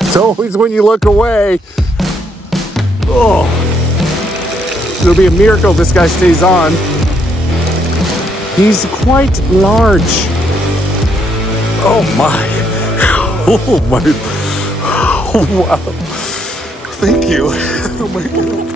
It's always when you look away. Oh, it'll be a miracle this guy stays on. He's quite large. Oh my. Oh my. Oh, wow. Thank you. Oh my God.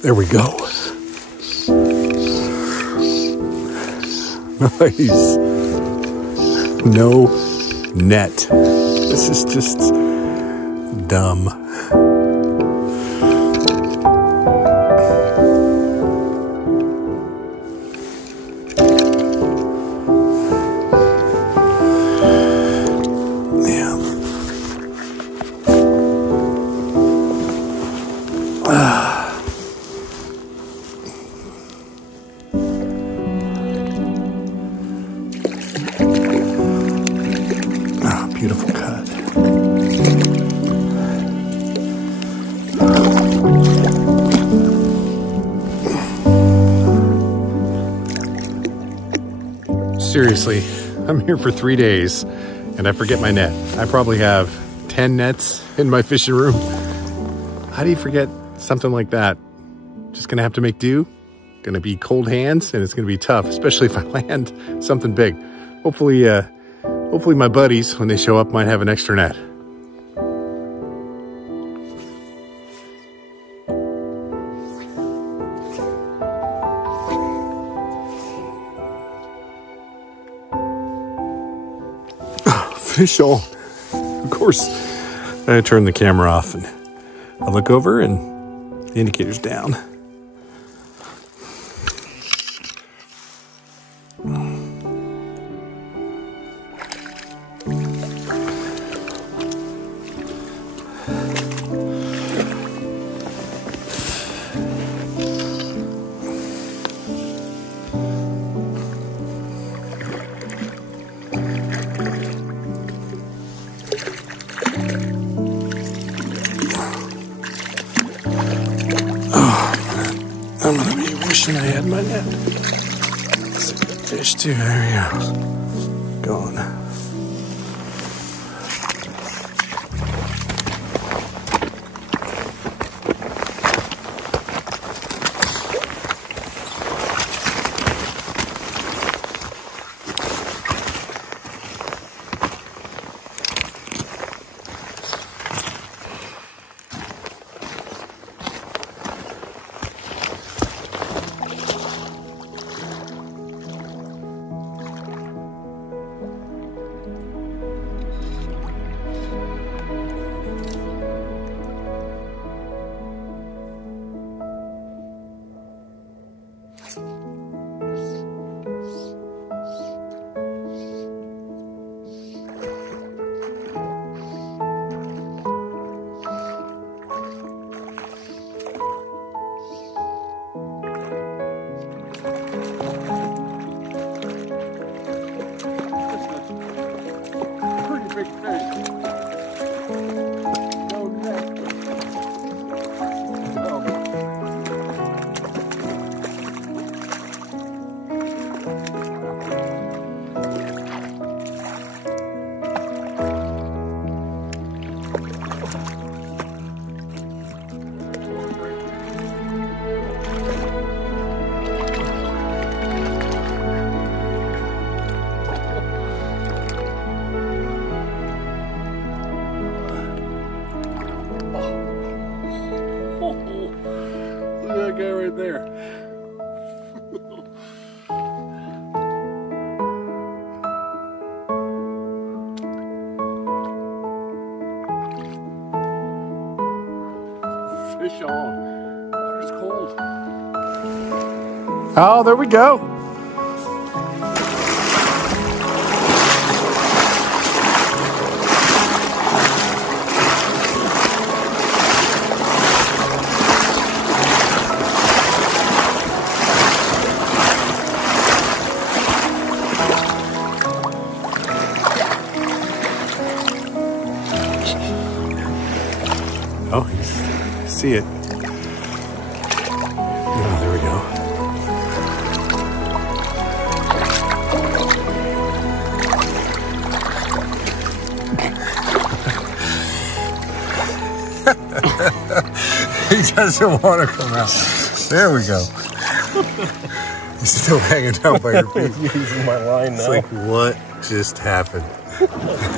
There we go. Nice. No net. This is just dumb. Beautiful cut. Seriously, I'm here for 3 days and I forget my net. I probably have 10 nets in my fishing room. How do you forget something like that? Just gonna have to make do. Gonna be cold hands and it's gonna be tough, especially if I land something big. Hopefully my buddies, when they show up, might have an extra net. Fish on. Of course, I turn the camera off and I look over and the indicator's down. I'm gonna be wishing I had my net. That's a good fish too. There he goes. Gone. Guy right there. Fish on. Water's cold. Oh, there we go. Oh, see it. Oh, there we go. He doesn't want to come out. There we go. He's still hanging out by your feet. He's using my line now. It's like, what just happened?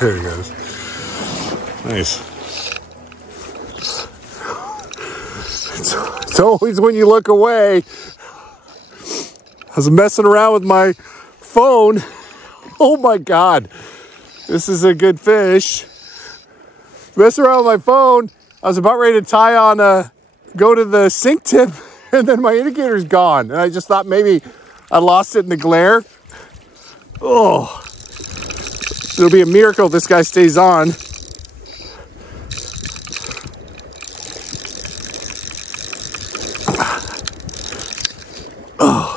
There he goes. Nice. It's always when you look away. I was messing around with my phone. Oh my God. This is a good fish. Messing around with my phone. I was about ready to tie on go to the sink tip, and then my indicator's gone. And I just thought maybe I lost it in the glare. Oh, it'll be a miracle if this guy stays on. Oh.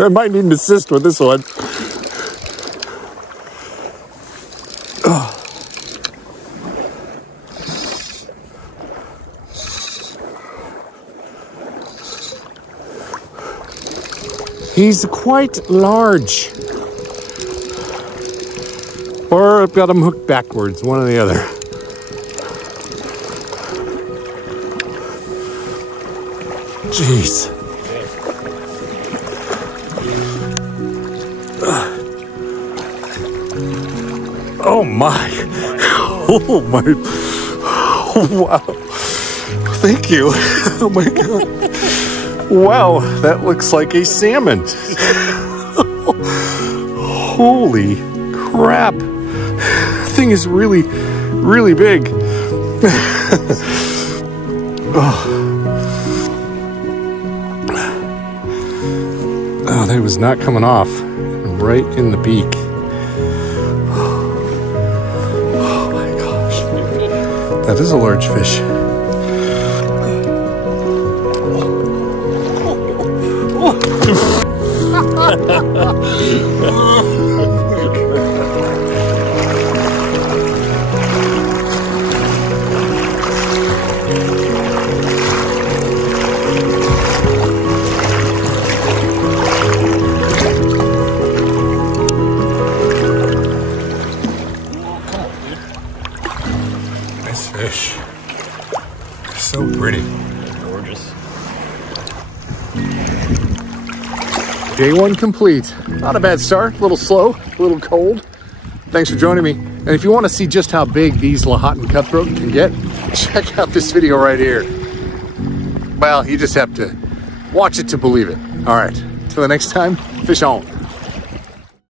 I might need an assist with this one. Oh. He's quite large. Or I've got him hooked backwards, one or the other. Jeez. Oh my. Oh my. Oh, wow. Thank you. Oh my God. Wow, that looks like a salmon. Holy crap. Thing is really, really big. Oh, that was not coming off. Right in the beak. Oh my gosh. That is a large fish. Nice fish. So pretty. Gorgeous. Day one complete. Not a bad start. A little slow, a little cold. Thanks for joining me. And if you want to see just how big these Lahontan cutthroat can get, check out this video right here. Well, you just have to watch it to believe it. All right. Till the next time, fish on.